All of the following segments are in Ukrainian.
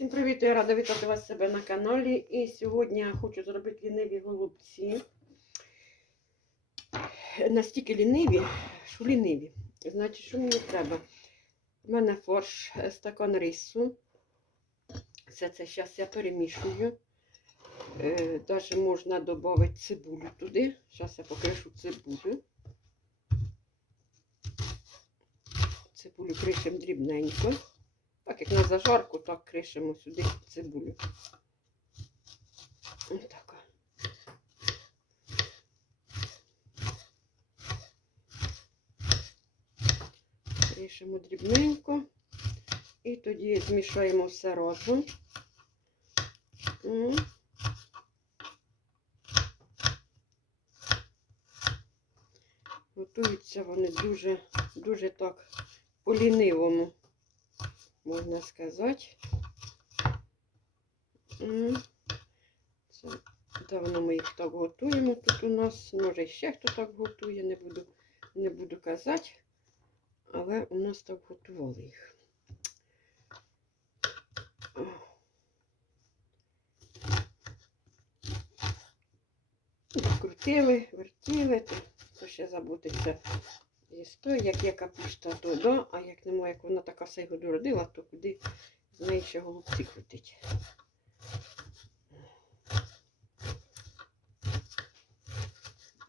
Всім привіт! Я рада вітати вас себе на каналі. І сьогодні я хочу зробити ліниві голубці. Настільки ліниві, що ліниві. Значить, що мені треба? У мене форш, е, стакан рису. Все це зараз я перемішую. Навіть можна додати цибулю туди. Зараз я покришу цибулю. Цибулю кришимо дрібненько. Так як на зажарку, так кришимо сюди цибулю. Ось так. Кришимо дрібненько. І тоді змішаємо все разом. Готуються вони дуже, дуже так по-лінивому можна сказати. Це давно ми їх так готуємо тут у нас. Може ще хто так готує, не буду, не буду казати, але у нас так готували їх. Крутили, вертіли, то, ще забудеться їсти, як є капуста, то да, а як немає, як вона така все году родила, то куди з неї ще голубці крутить.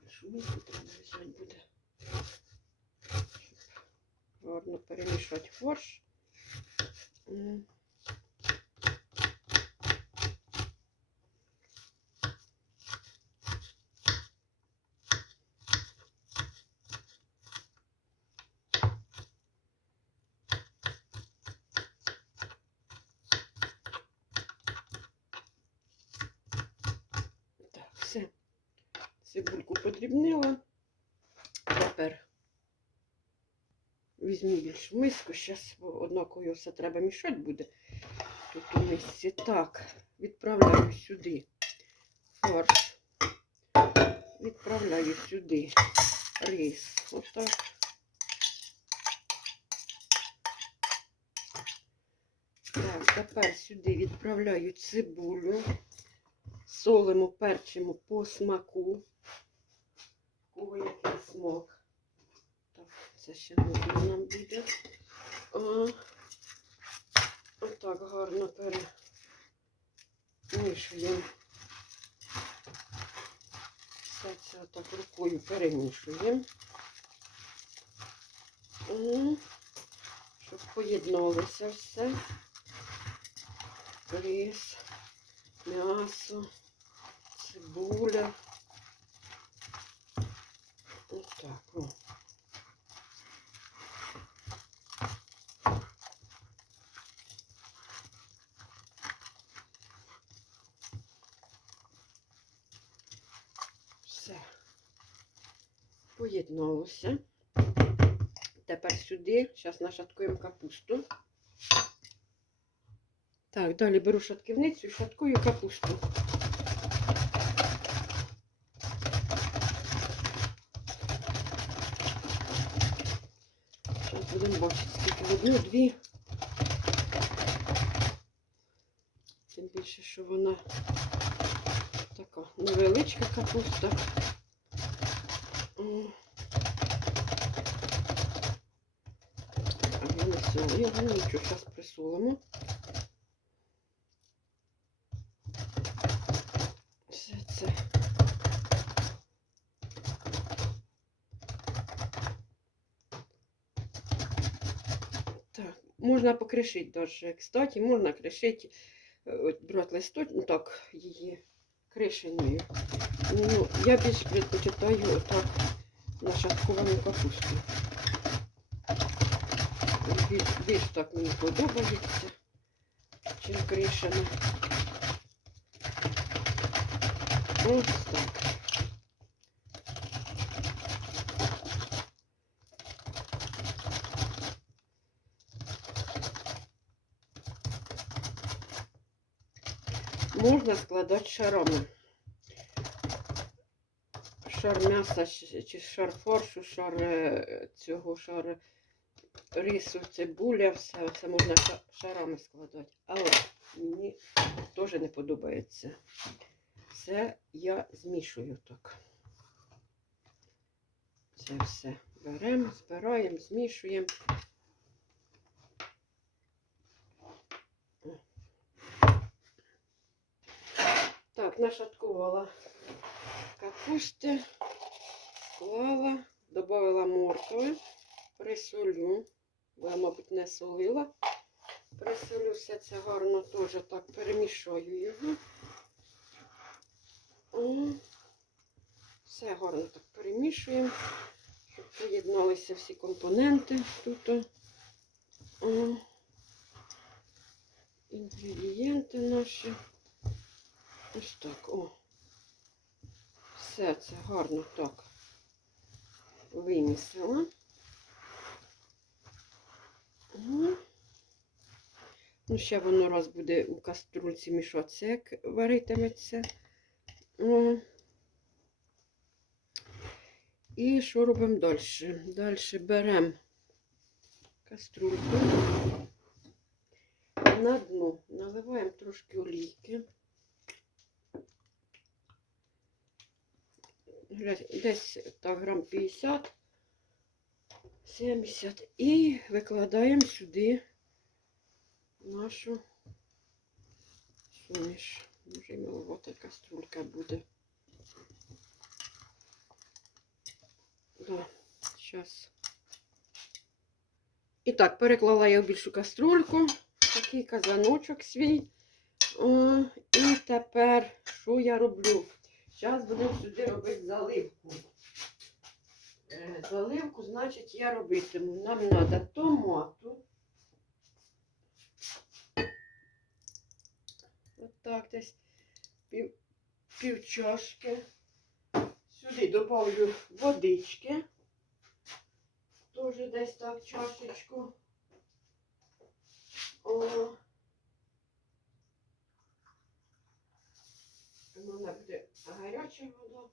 Шумівку треба взяти буде. Гарно перемішати форш. Все. Цибульку подрібнила. Тепер візьму більшу миску. Зараз однаково все треба мішати буде. Тут у мисці. Так, відправляю сюди фарш. Відправляю сюди рис. Отак. Так, тепер сюди відправляю цибулю солимо, перчимо по смаку. Кого який смак. Так, це ще можна нам буде. Отак гарно перемішуємо. Все це отак рукою перемішуємо. Щоб поєдналося все. Рис, м'ясо цибуля. Ось так. О. Все. Поєдналося. Тепер сюди, зараз нашаткуємо капусту. Так, далі беру шатківницю і шаткую капусту. Зараз будемо бачити, скільки одну, дві. Тим більше, що вона така невеличка капуста. А я не ну нічого, зараз присолимо. Все це. Так, можна покришити даже. Кстати, можна кришити, е, брати листок, ну так, її кришеною. Ну, я більш предпочитаю отак нашатковану капусту. Більш, більш так мені подобається, чим кришена. Так. Можна складати шарами. Шар м'яса чи шар форшу, шар е, цього шар рису, цибуля, все це можна шарами складати. Але мені теж не подобається. Це я змішую так. Це все беремо, збираємо, змішуємо. Так, нашаткувала капусти, склала, додала моркви, присолю, бо я, мабуть, не солила. Присолю все це гарно теж так перемішаю його. Все гарно так перемішуємо, щоб поєдналися всі компоненти тут. Інгредієнти наші. Ось так, о. Все це гарно так вимісила. Ну, ще воно раз буде у каструльці мішатися, як варитиметься. І що робимо далі? Далі беремо каструльку. На дно наливаємо трошки олійки. Десь так грам 50, 70. І викладаємо сюди нашу суміш. Може, і маловата каструлька буде. Зараз. І так, переклала я в більшу каструльку, такий казаночок свій. О, і тепер, що я роблю? Зараз будемо сюди робити заливку. Е, Заливку, значить, я робитиму. Нам треба томату. Отак десь пів, пів чашки. Сюди добавлю водички. Теж десь так чашечку. О. Вона буде гаряча вода.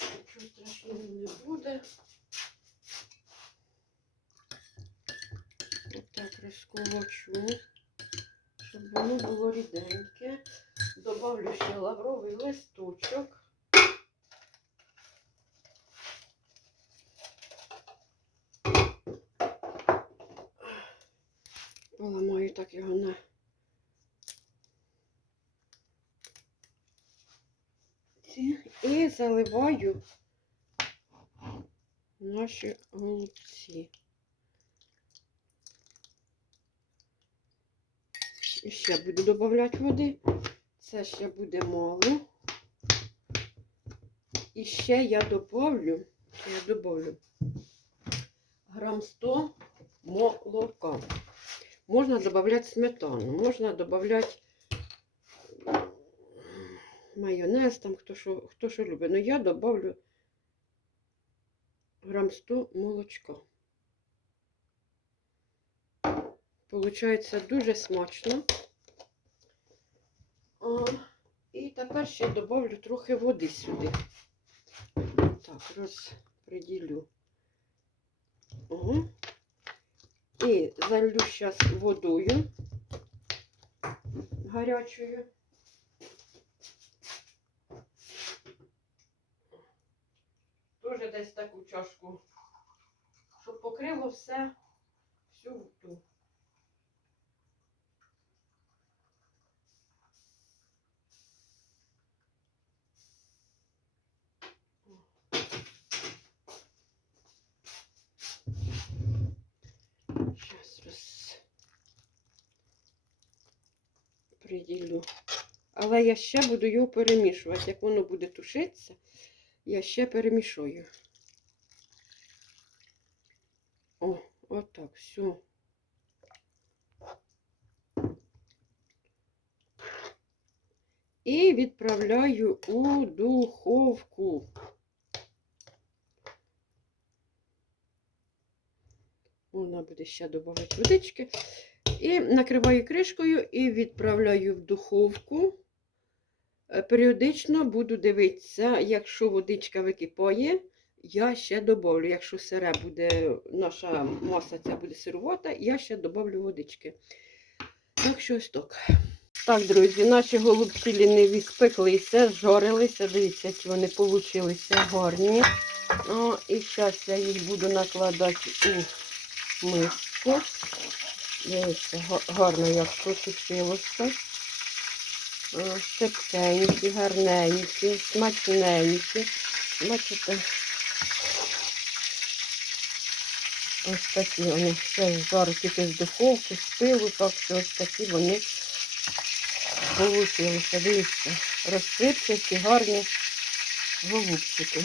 Нічого страшного не буде. Отак розколочу, щоб воно було ріденьке. Добавлю ще лавровий листочок. Поламаю так його на і заливаю наші голубці. І ще буду додавати води. Це ще буде мало. І ще я добавлю, я добавлю грам 100 молока. Можна додавати сметану, можна додавати майонез, там хто що, хто що любить. Ну я добавлю грам 100 молочка. Получається дуже смачно. О, і тепер ще добавлю трохи води сюди. Так, розпреділю. Ого. І залью зараз водою гарячою. Тоже десь таку чашку, щоб покрило все всю ту. Зараз розпреділю. Але я ще буду його перемішувати. Як воно буде тушитися, я ще перемішую. О, отак, все. І відправляю у духовку. Можна буде ще додати водички. І накриваю кришкою і відправляю в духовку. Е, Періодично буду дивитися, якщо водичка википає, я ще добавлю. Якщо сире буде, наша маса ця буде сирувата, я ще добавлю водички. Так що так. Так, друзі, наші голубці ліниві спеклися, зжорилися. Дивіться, які вони получилися гарні. О, і зараз я їх буду накладати у миску. Дивіться, га- гарно як просушилося. О, Шипкенькі, гарненькі, смачненькі. Бачите? Ось такі вони. Зараз тільки з духовки, з пилу, так що ось такі вони получилися. Дивіться, розсипчаті, гарні голубчики.